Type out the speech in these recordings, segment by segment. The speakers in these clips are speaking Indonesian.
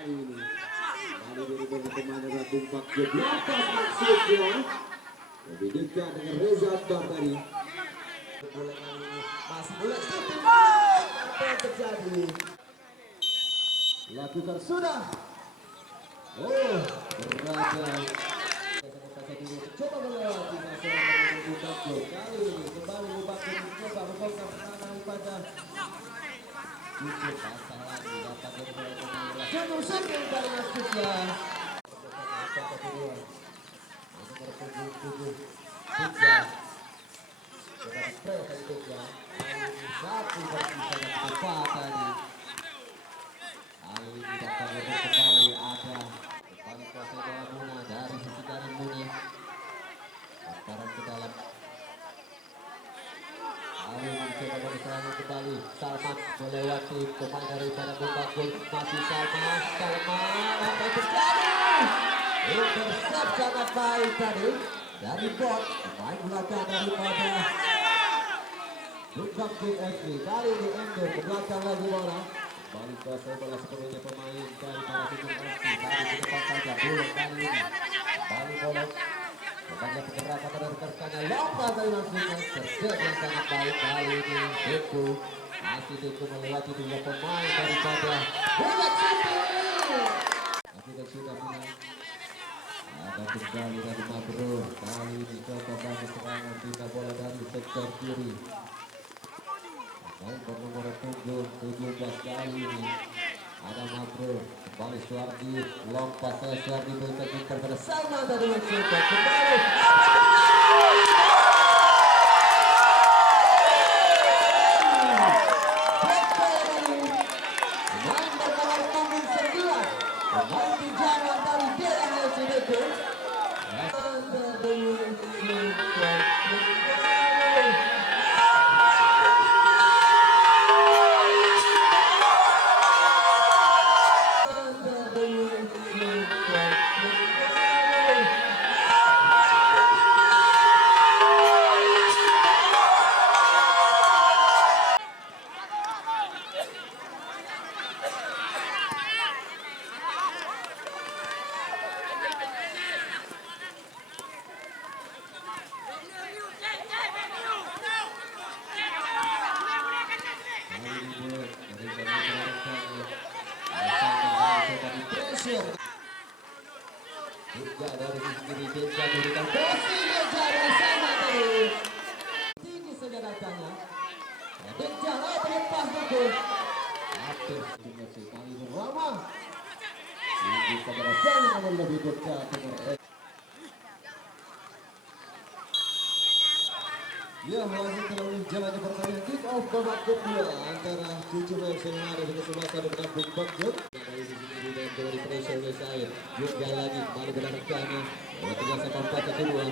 kali ini. Kali dari pemain adalah Tumpak di atas maksudnya. Lebih dekat dengan Reza Bakari. Bola kali ini masih bola shooting. Apa yang terjadi? Lakukan sudah. Oh, berada. Coba melewati masalah menunggu Bakjo. Kali ini kembali Bakjo mencoba membongkar pertahanan pada Yusuf pasang lagi dapat dari bola pemain. Jatuh shooting dari maksudnya. Nomor 77 Tiga. Kita press dari Tiga. Satu bersisa dan tepat tadi. Kali ini dapat kembali ada kembali kuasa bola Muna dari sisi kanan Muna. Sekarang ke dalam. Kali ini coba berserangan kembali. Salman melewati pemain daripada Bakjo. Masih Salman. Apa yang terjadi? Intercept sangat baik tadi dari bot pemain belakang daripada Bakjo FC. Kali ini Ender ke belakang lagi bola. Kembali kuasai bola sepenuhnya pemain daripada Bakjo FC. Tadi di depan saja bola kali ini. Kembali bola. Kepada pergerakan dari rekannya lompat dari maksudnya. Terjadi yang sangat baik kali ini. Deku masih Deku melewati dua pemain daripada bola shooting. Masih sudah mulai. Ada kembali dari Mabro. Kali ini coba bangun serangan pindah bola dari sektor kiri. Main bernomor 17 kali ini. Ada Mabro. Kembali Suardi. Lompat saya Suardi berikan kepada Salman dari Meksiko. Kembali. Main bernomor 9. Pemain pinjaman dari DMS Deku. Juga dari sisi kiri Deja memberikan posisi Deja dari sana tadi. Tinggi saja datangnya. Deja terlepas itu. Aktif juga sekali bersama. Tinggi saja datangnya namun lebih dekat dengan ya, masih terlalu jalannya pertandingan kick off babak kedua antara Cucumel Seminari dengan Sumasa dengan Bakjo. Dari sisi kiri dan dari pressure oleh Said. Juga lagi kembali berdarahkannya. Oleh 3-4 kedua.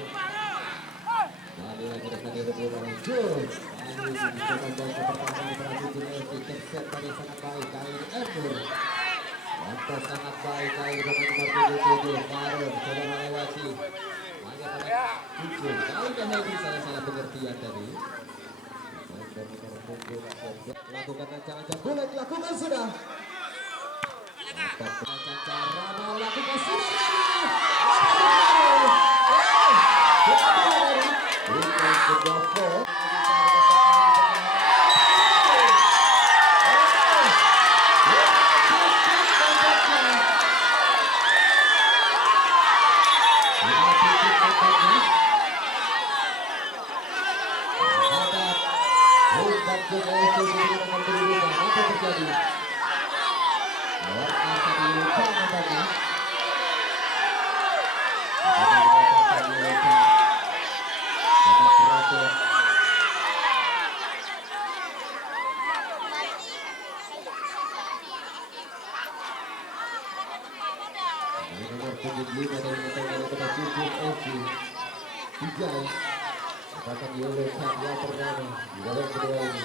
Kali lagi dekat dari orang Jur. Kali ini dicoba bangsa pertahanan para Cucumel. Terset tadi sangat baik. Kali ini Emur. Lantas sangat baik. Kali ini nomor 77. Farun coba melewati. Kali ini salah pengertian tadi. Lakukan rancangan boleh dilakukan sudah. Cara mau lakukan sudah. Apa terjadi? Nomor 75 dari Cucum FC. 3 apakah dia lekat yang pertama di dalam kedua ini.